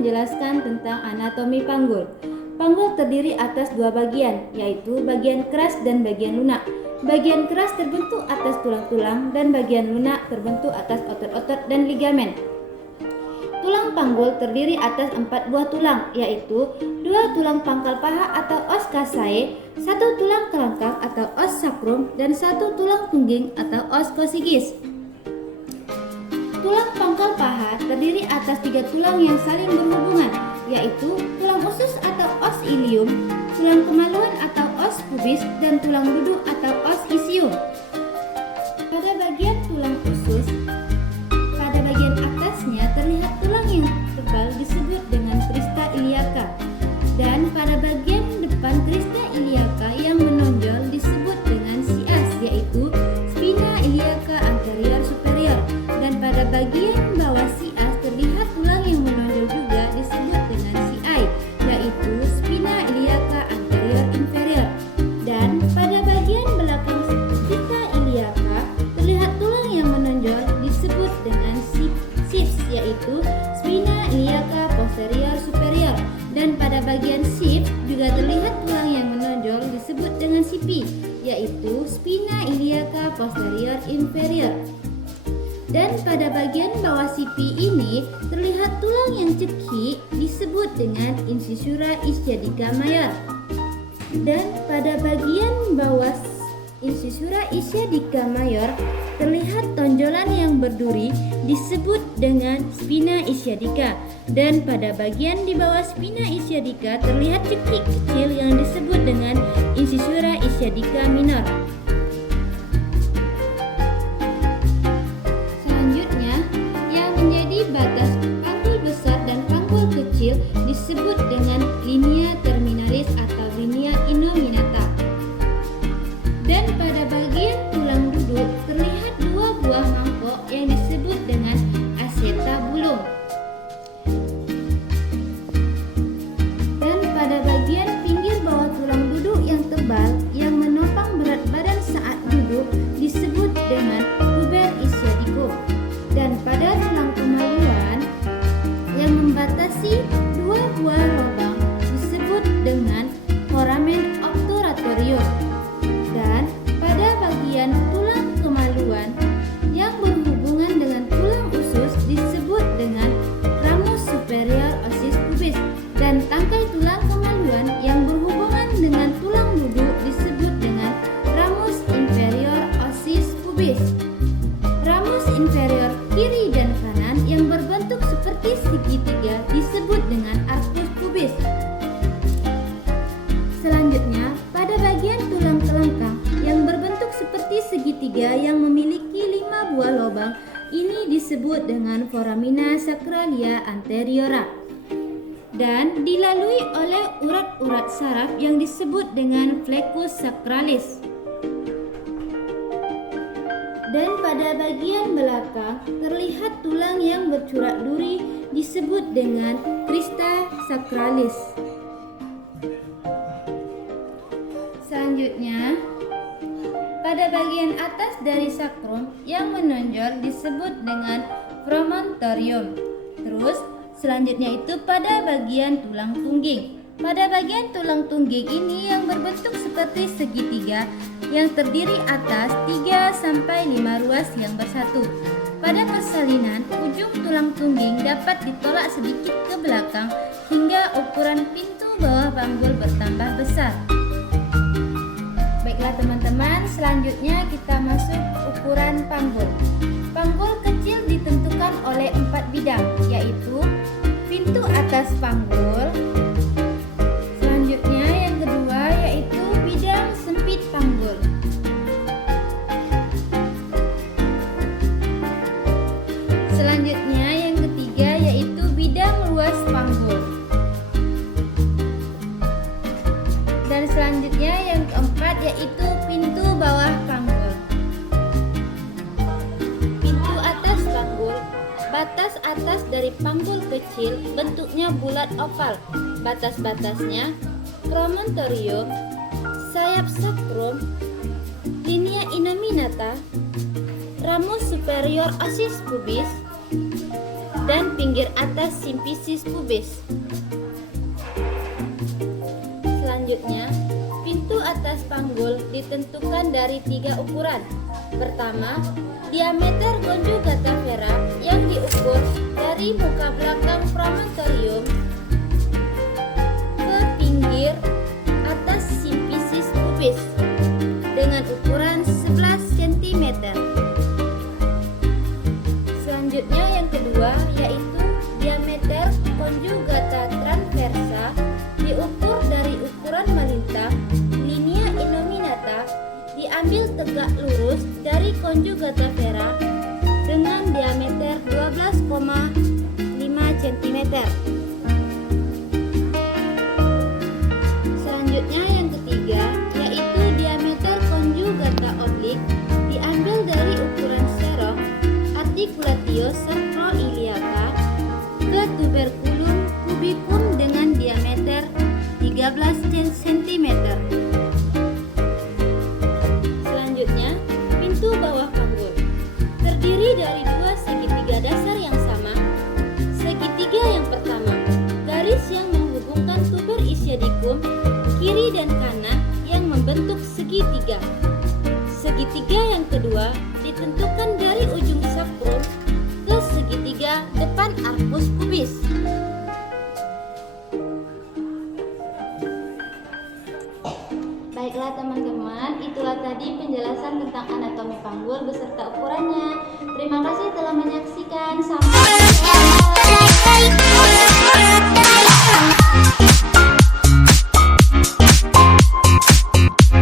menjelaskan tentang anatomi panggul. Panggul terdiri atas dua bagian, yaitu bagian keras dan bagian lunak. Bagian keras terbentuk atas tulang-tulang dan bagian lunak terbentuk atas otot-otot dan ligamen. Tulang panggul terdiri atas 4 buah tulang, yaitu 2 tulang pangkal paha atau os cascae, 1 tulang kelangkang atau os sacrum, dan 1 tulang pungging atau os coccygeus. Tulang pangkal paha terdiri atas 3 tulang yang saling berhubungan, yaitu tulang usus atau os ilium, tulang kemaluan atau os pubis, dan tulang duduk atau os ischium. Pada bagian tulang usus, pada bagian atasnya terlihat tulang yang tebal disebut dengan crista iliaca, dan pada bagian depan crista iliaca yang menonjol disebut dengan sias, yaitu spina iliaca anterior superior, dan pada bagian bawah sias terlihat tulang yang menonjol juga disebut dengan CI, yaitu spina iliaca anterior inferior, dan pada bagian belakang crista iliaca terlihat tulang yang menonjol disebut dengan sips, yaitu spina iliaca posterior superior, dan pada bagian sips juga terlihat tulang yang menonjol disebut dengan sipi, yaitu spina iliaca posterior inferior. Dan pada bagian bawah sipi ini terlihat tulang yang cekik disebut dengan incisura ischiadica major. Dan pada bagian bawah incisura ischiadica major terlihat tonjolan yang berduri disebut dengan spina ischiadica. Dan pada bagian di bawah spina ischiadica terlihat cekik kecil yang disebut dengan incisura ischiadica minor. Batas panggul besar dan panggul kecil disebut dengan linea terminalis atau linea innominata. Dan pada bagian tulang duduk terlihat 2 buah mangkok yang disebut dengan acetabulum. Dan pada bagian pinggir bawah tulang duduk yang tebal yang menopang berat badan saat duduk disebut dengan tuber ischiadicum. Dan pada tulang kemaluan yang membatasi 2 buah lubang disebut dengan foramen obturatorium. Dan pada bagian tulang kemaluan yang berhubungan dengan tulang usus disebut dengan ramus superior ossis pubis. Dan tangkai tulang kemaluan yang berhubungan dengan tulang duduk disebut dengan ramus inferior ossis pubis. Ramus inferior kiri dan kanan yang berbentuk seperti segitiga disebut dengan arcus pubis. Selanjutnya, pada bagian tulang kelangkang yang berbentuk seperti segitiga yang memiliki 5 buah lubang, ini disebut dengan foramina sacralia anteriora dan dilalui oleh urat-urat saraf yang disebut dengan flecus sacralis. Dan pada bagian belakang terlihat tulang yang bercorak duri disebut dengan crista sacralis. Selanjutnya, pada bagian atas dari sacrum yang menonjol disebut dengan promontorium. Terus selanjutnya itu pada bagian tulang tungging. Pada bagian tulang tungging ini yang berbentuk seperti segitiga yang terdiri atas 3-5 ruas yang bersatu. Pada persalinan, ujung tulang tungging dapat ditolak sedikit ke belakang hingga ukuran pintu bawah panggul bertambah besar. Baiklah teman-teman, selanjutnya kita masuk ukuran panggul. Panggul kecil ditentukan oleh 4 bidang, yaitu pintu atas panggul. Selanjutnya yang kedua yaitu bidang sempit panggul. Selanjutnya yang ketiga yaitu bidang luas panggul. Dan selanjutnya yang keempat yaitu pintu bawah panggul. Pintu atas panggul. Batas atas dari panggul kecil bentuknya bulat oval. Batas-batasnya promontorium, sayap sacrum, linea innominata, ramus superior ossis pubis, dan pinggir atas simfisis pubis. Selanjutnya, pintu atas panggul ditentukan dari 3 ukuran. Pertama, diameter conjugata vera yang diukur dari muka belakang promontorium ke pinggir atas simfisis pubis dengan ukuran 11 cm. Selanjutnya yang kedua yaitu diameter conjugata transversa diukur dari ukuran melintang linea innominata diambil tegak lurus dari conjugata vera dengan diameter 12,5 cm. Selanjutnya yang ketiga yaitu diameter conjugata oblik diambil dari ukuran serong articulatio sacroiliaca ke tuberculum pubicum dengan diameter 13 cm. Selanjutnya, pintu bawah panggul terdiri dari 2 segitiga dasar yang sama. Segitiga yang pertama, garis yang menghubungkan tuber ischiadicum kiri dan kanan yang membentuk segitiga. Segitiga yang kedua ditentukan dari ujung sacrum ke segitiga depan arcus pubis. Baiklah teman-teman, itulah tadi penjelasan tentang anatomi panggul beserta ukurannya. Terima kasih telah menyaksikan. Sampai